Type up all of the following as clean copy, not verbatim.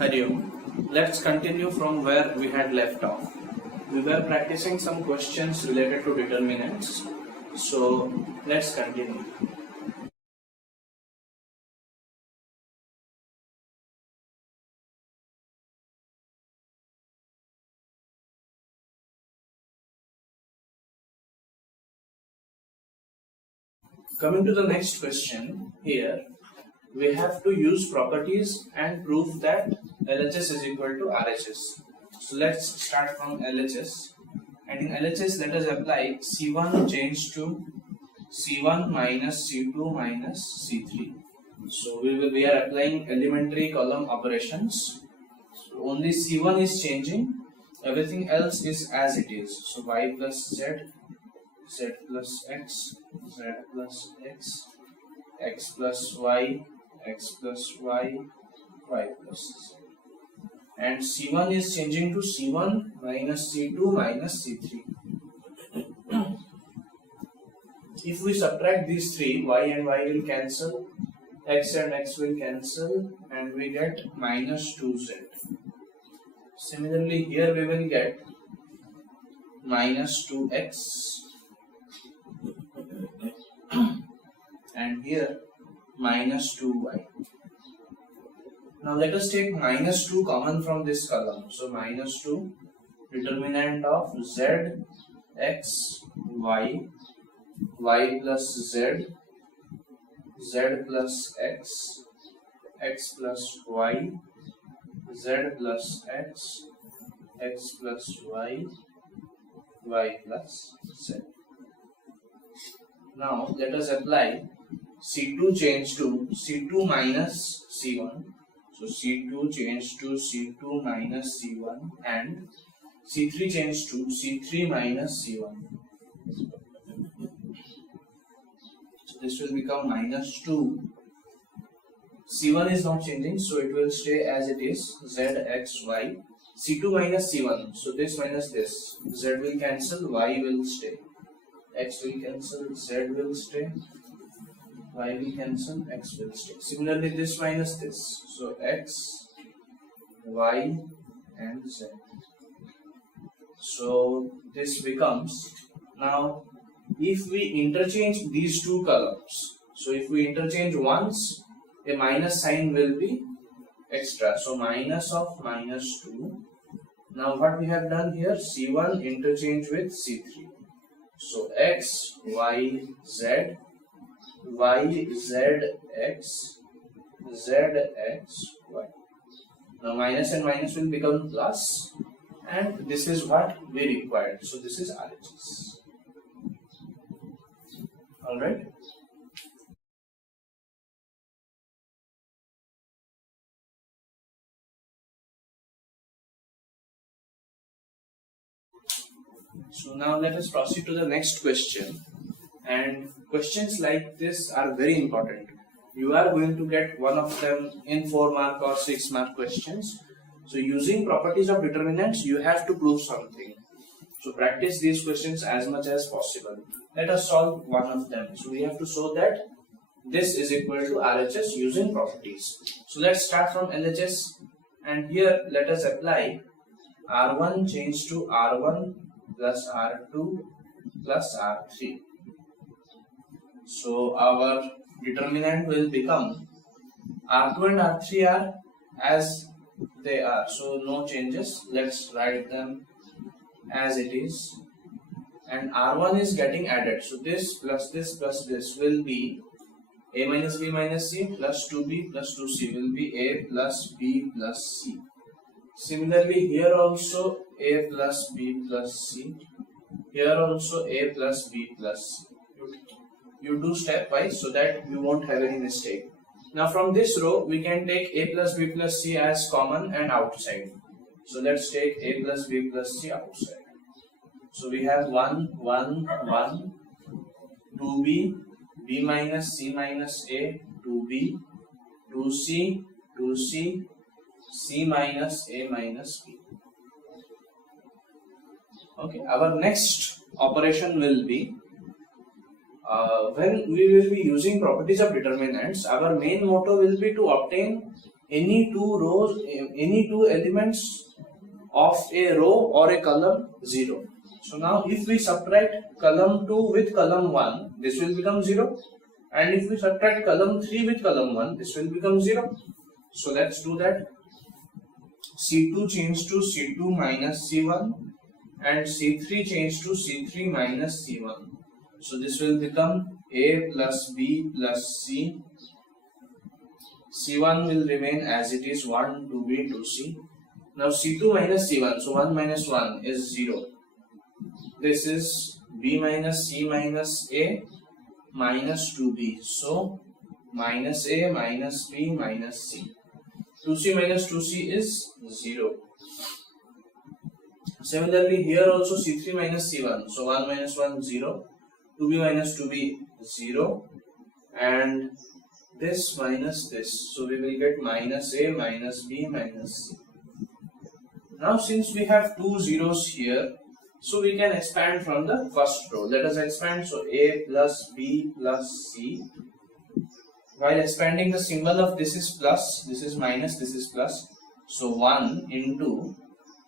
Hariom. Let's continue from where we had left off. We were practicing some questions related to determinants. So let's continue. Coming to the next question, here we have to use properties and prove that LHS is equal to RHS. So let's start from LHS, and in LHS let us apply C1 change to C1 minus C2 minus C3. So we are applying elementary column operations. So only C1 is changing, everything else is as it is. So y plus z, z plus x, z plus x, x plus y, x plus y, y plus z. And C1 is changing to C1 minus C2 minus C3. If we subtract these three, y and y will cancel, x and x will cancel, and we get minus 2z. Similarly, here we will get minus 2x, and here minus 2y. Now let us take minus 2 common from this column. So minus 2, determinant of z, x, y, y plus z, z plus x, x plus y, z plus x, x plus y, y plus z. Now let us apply C2 change to C2 minus C1. So C2 change to C2 minus C1 and C3 change to C3 minus C1. So this will become minus 2. C1 is not changing, so it will stay as it is, z, x, y. C2 minus C1, so this minus this, z will cancel, y will stay. X will cancel, z will stay, y will cancel, x will stay. Similarly, this minus this, so x, y and z. So this becomes, now if we interchange these two columns, so if we interchange once, a minus sign will be extra, so minus of minus 2. Now what we have done here, C1 interchange with C3. So x, y, z, y, z, x, z, x, y. Now minus and minus will become plus, and this is what we required. So this is RHS. Alright. So now let us proceed to the next question, and questions like this are very important. You are going to get one of them in 4 mark or 6 mark questions. So using properties of determinants, you have to prove something. So practice these questions as much as possible. Let us solve one of them. So we have to show that this is equal to RHS using properties. So let's start from LHS, and here let us apply R1 change to R1 plus R2 plus R3. So our determinant will become R2 and R3 are as they are, so no changes. Let's write them as it is, and R1 is getting added, so this plus this will be A minus B minus C plus 2B plus 2C will be A plus B plus C. Similarly, here also A plus B plus C, here also A plus B plus C. You do stepwise so that you won't have any mistake. Now from this row we can take A plus B plus C as common and outside. So let's take A plus B plus C outside. So we have 1, 1, 1, 2B, B minus C minus A, 2B, 2C, 2C, C minus A minus B. Okay, our next operation will be, when we will be using properties of determinants, our main motto will be to obtain any two elements of a row or a column 0. So now if we subtract column 2 with column 1, this will become 0, and if we subtract column 3 with column 1, this will become 0. So let's do that. C2 change to C2 minus C1 and C3 change to C3 minus C1. So this will become A plus B plus C. C1 will remain as it is, 1, 2B, 2C. Now C2 minus C1, so 1 minus 1 is 0. This is B minus C minus A minus 2B. So minus A minus B minus C. 2C minus 2C is 0. Similarly here also C3 minus C1. So 1 minus 1 0. 2B minus 2B 0. And this minus this. So we will get minus A minus B minus C. Now since we have two zeros here, so we can expand from the first row. Let us expand. So A plus B plus C. While expanding, the symbol of this is plus, this is minus, this is plus. So 1 into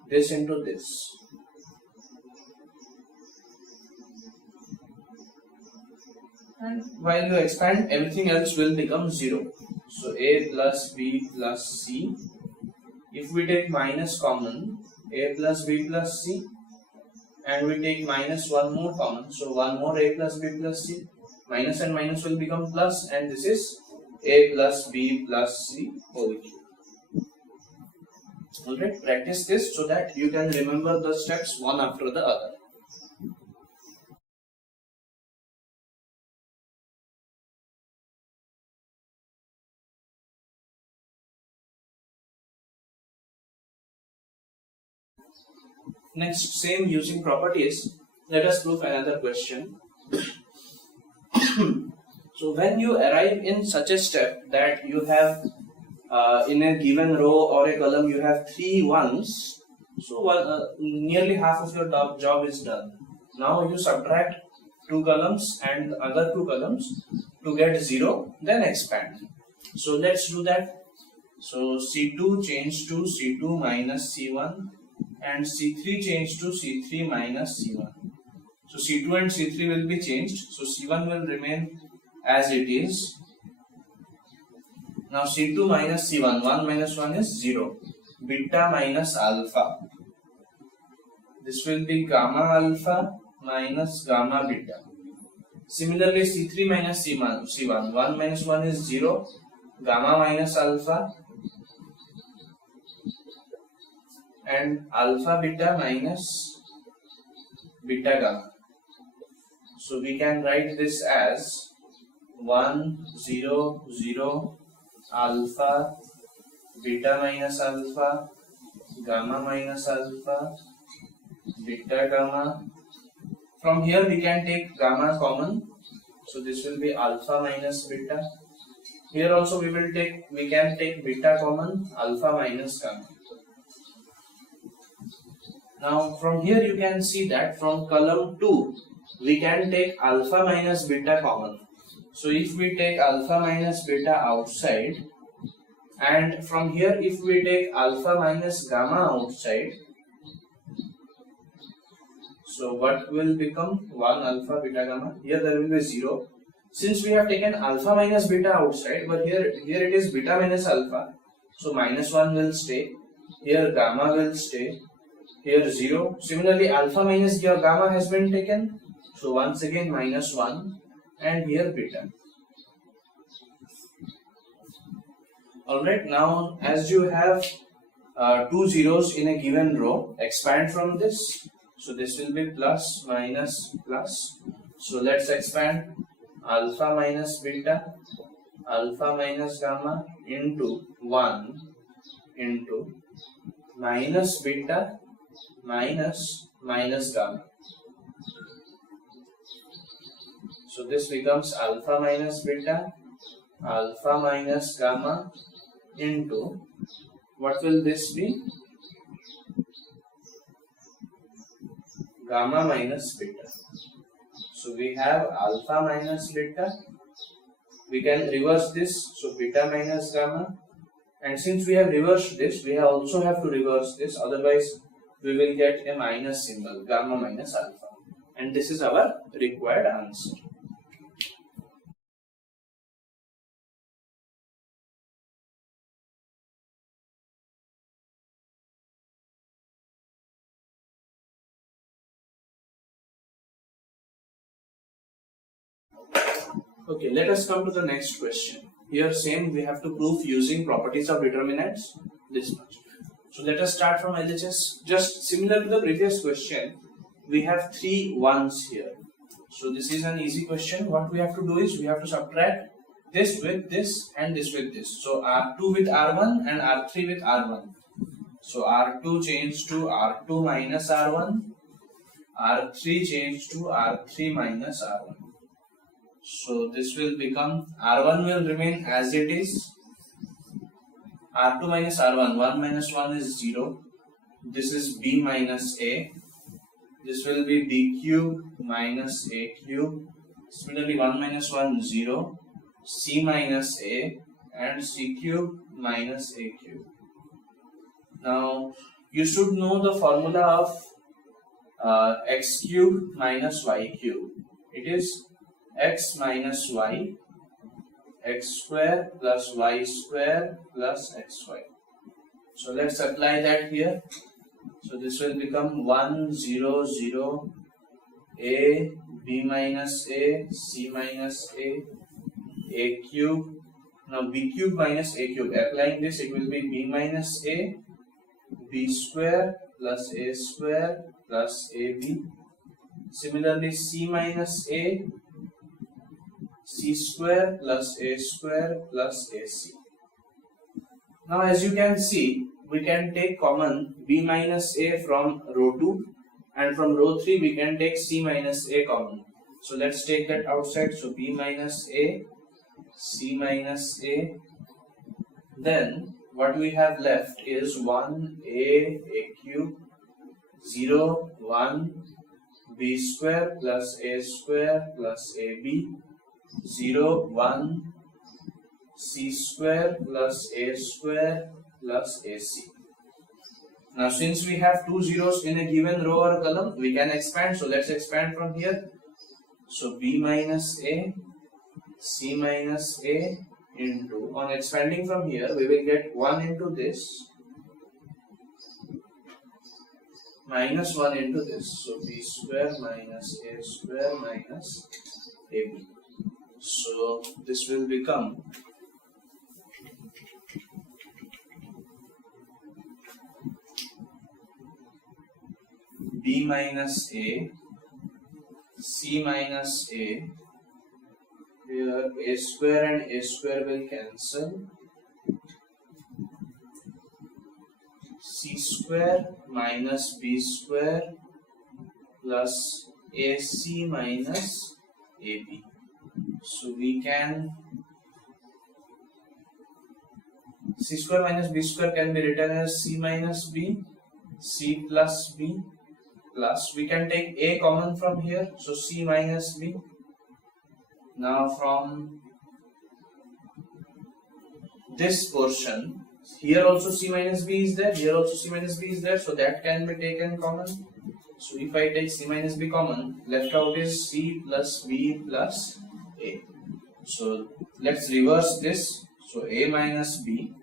this into this. And while you expand, everything else will become 0. So A plus B plus C. If we take minus common, A plus B plus C, and we take minus one more common, so one more A plus B plus C, minus and minus will become plus, and this is A plus B plus C whole cube. Alright, practice this so that you can remember the steps one after the other. Next, same using properties, let us prove another question. So when you arrive in such a step that you have in a given row or a column you have 3 ones, so nearly half of your job is done. Now you subtract 2 columns and the other 2 columns to get 0, then expand. So let's do that. So C2 change to C2 minus C1 and C3 change to C3 minus C1. So C2 and C3 will be changed. So C1 will remain as it is. Now C2 minus C1, 1 minus 1 is 0. Beta minus alpha. This will be gamma alpha minus gamma beta. Similarly C3 minus C1, 1 minus 1 is 0. Gamma minus alpha and alpha beta minus beta gamma. So we can write this as 1 0 0 alpha beta minus alpha gamma minus alpha beta gamma. From here we can take gamma common, so this will be alpha minus beta. Here also we can take beta common, alpha minus gamma. Now from here you can see that from column 2 we can take alpha minus beta common. So if we take alpha minus beta outside, and from here if we take alpha minus gamma outside, so what will become 1 alpha beta gamma? Here there will be 0. Since we have taken alpha minus beta outside, but here it is beta minus alpha, so minus 1 will stay. Here gamma will stay. Here 0. Similarly alpha minus gamma has been taken, so once again minus 1, and here beta. Alright, now as you have 2 zeros in a given row, expand from this. So this will be plus minus plus. So let's expand alpha minus beta, alpha minus gamma into 1 into minus beta minus gamma. So this becomes alpha minus beta, alpha minus gamma into, what will this be? Gamma minus beta. So we have alpha minus beta. We can reverse this. So beta minus gamma And since we have reversed this, we also have to reverse this, otherwise we will get a minus symbol, gamma minus alpha. And this is our required answer. Okay, let us come to the next question. Here same we have to prove using properties of determinants, this much. So let us start from LHS. Just similar to the previous question, we have 3 ones here. So this is an easy question. What we have to do is we have to subtract this with this and this with this. So R2 with R1 and R3 with R1. So R2 changed to R2 minus R1, R3 changed to R3 minus R1. So this will become, R1 will remain as it is, R2 minus R1, 1 minus 1 is 0, this is B minus A, this will be B cube minus A cube, similarly 1 minus 1 0, C minus A and C cube minus A cube. Now you should know the formula of x cube minus y cube. It is x minus y, x square plus y square plus xy. So let's apply that here. So this will become 1 0 0 a, b minus a, c minus a cube. Now b cube minus a cube. Applying this, it will be b minus a, b square plus a square plus ab. Similarly, c minus a, c square plus a square plus ac. Now as you can see, we can take common b minus a from row 2 and from row 3 we can take c minus a common. So let's take that outside. So b minus a, c minus a. Then what we have left is 1a cube, 0 1 b square plus a square plus ab, 0 1 c square plus a square plus ac. Now since we have 2 zeros in a given row or column, we can expand. So let's expand from here. So b minus a, c minus a into, on expanding from here we will get 1 into this minus 1 into this. So b square minus a square minus ab. So this will become b minus a, c minus a. Here a square and a square will cancel. C square minus b square plus ac minus ab. So we can, c square minus b square can be written as c minus b, c plus b, plus we can take a common from here. So c minus b. Now from this portion, here also c minus b is there, here also c minus b is there, so that can be taken common. So if I take c minus b common, left out is c plus b plus a. So let's reverse this. So a minus b.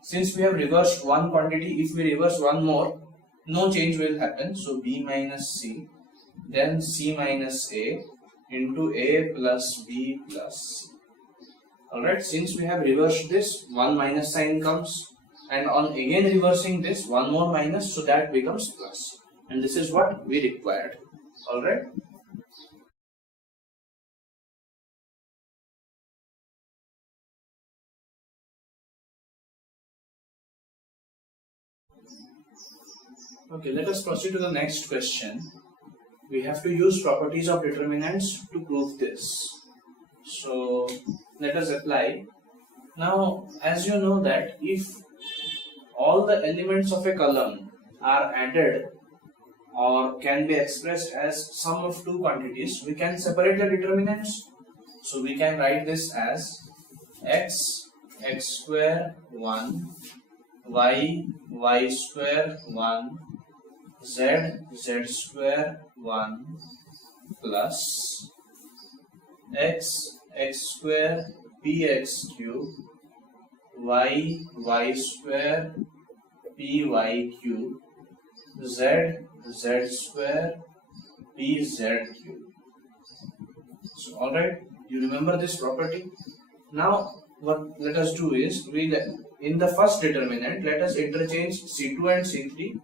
Since we have reversed one quantity, if we reverse one more, no change will happen. So b minus c, then c minus a into a plus b plus c. Alright, since we have reversed this, one minus sign comes, and on again reversing this, one more minus, so that becomes plus. And this is what we required. Alright. Okay, let us proceed to the next question. We have to use properties of determinants to prove this. So let us apply. Now as you know that if all the elements of a column are added or can be expressed as sum of two quantities, we can separate the determinants. So we can write this as x x square 1, y square 1, z square 1 plus x square px cube, y square py cube, z square pz cube. So alright, you remember this property. Now what let us do is, in the first determinant let us interchange C2 and C3.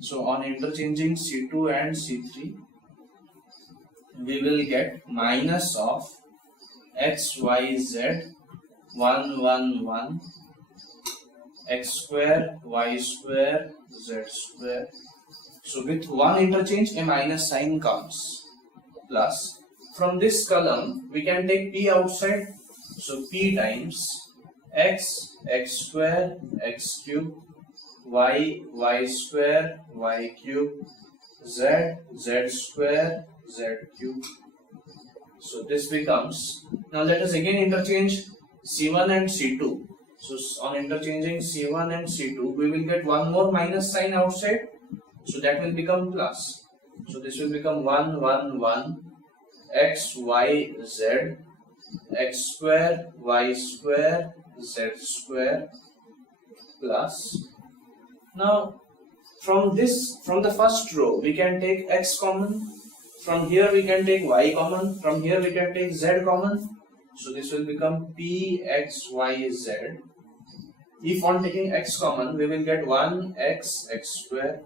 So on interchanging C2 and C3, we will get minus of x y z 1 1 1, x square y square z square. So with one interchange a minus sign comes, plus from this column we can take p outside. So p times x square x cube, y square y cube, z square z cube. So this becomes, now let us again interchange C1 and C2. So on interchanging C1 and C2, we will get one more minus sign outside. So that will become plus. So this will become 1 1 1 x y z x square y square z square plus. Now from the first row we can take x common. From here we can take y common. From here we can take z common. So this will become p x y z. If on taking x common, we will get 1 x square.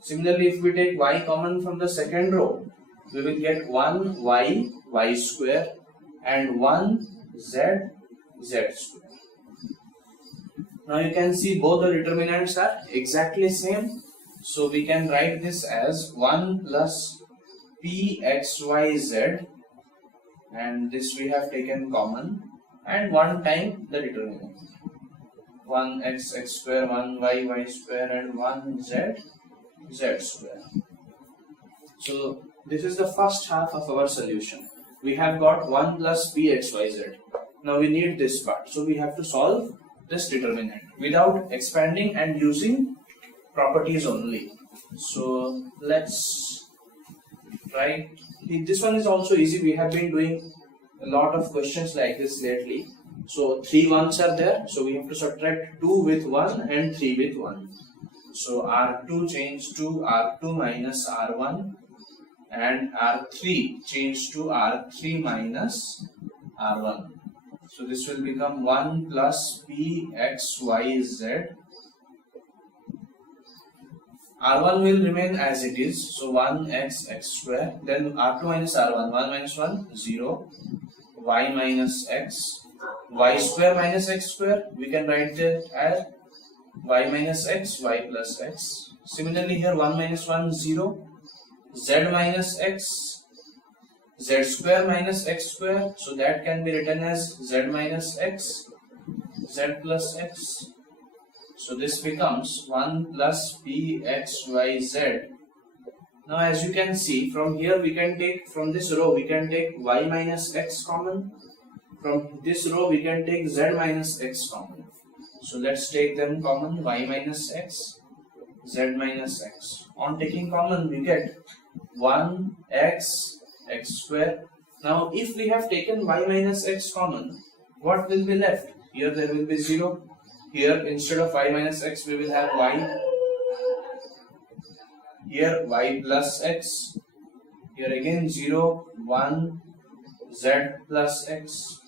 Similarly, if we take y common from the second row, we will get 1 y square and 1 z square. Now you can see both the determinants are exactly same. So we can write this as 1 plus p x y z, and this we have taken common, and 1 time the determinant. 1 x square, 1 y square, and 1 z square. So this is the first half of our solution. We have got 1 plus p x y z. Now we need this part. So we have to solve this determinant without expanding and using properties only. So let's try. This one is also easy. We have been doing a lot of questions like this lately. So 3 1s are there. So we have to subtract 2 with 1 and 3 with 1. So R2 change to R2 minus R1, and R3 change to R3 minus R1. So this will become 1 plus p x y z. R1 will remain as it is. So 1 x square. Then R2 minus R1. 1 minus 1 0. Y minus x. Y square minus x square. We can write that as y minus x, y plus x. Similarly here 1 minus 1 0. Z minus x, z square minus x square. So that can be written as z minus x, z plus x. So this becomes 1 plus p x y z. Now as you can see, from here we can take, from this row we can take y minus x common. From this row we can take z minus x common. So let's take them common, y minus x, z minus x. On taking common we get 1 x square. Now if we have taken y minus x common, what will be left? Here there will be 0. Here instead of y minus x we will have y. Here y plus x. Here again 0, 1, z plus x.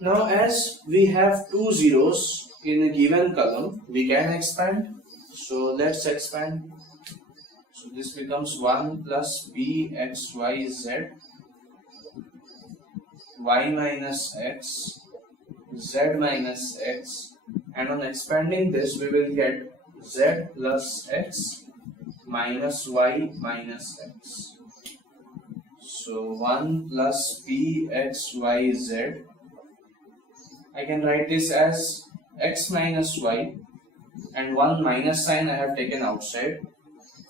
Now as we have 2 zeros in a given column, we can expand. So let's expand. So this becomes 1 plus p x y z, y minus x, z minus x, and on expanding this we will get z plus x minus y minus x. So 1 plus p x y z. I can write this as x minus y, and 1 minus sign I have taken outside.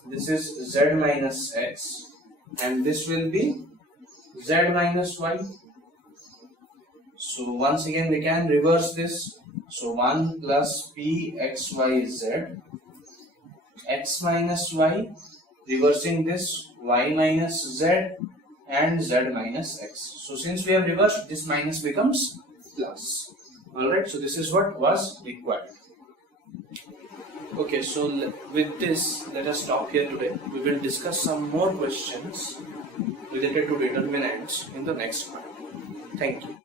This is z minus x, and this will be z minus y. So once again we can reverse this. So 1 plus p x y z, x minus y, reversing this y minus z and z minus x. So since we have reversed, this minus becomes plus. Alright, so this is what was required. Okay, so with this, let us stop here today. We will discuss some more questions related to determinants in the next part. Thank you.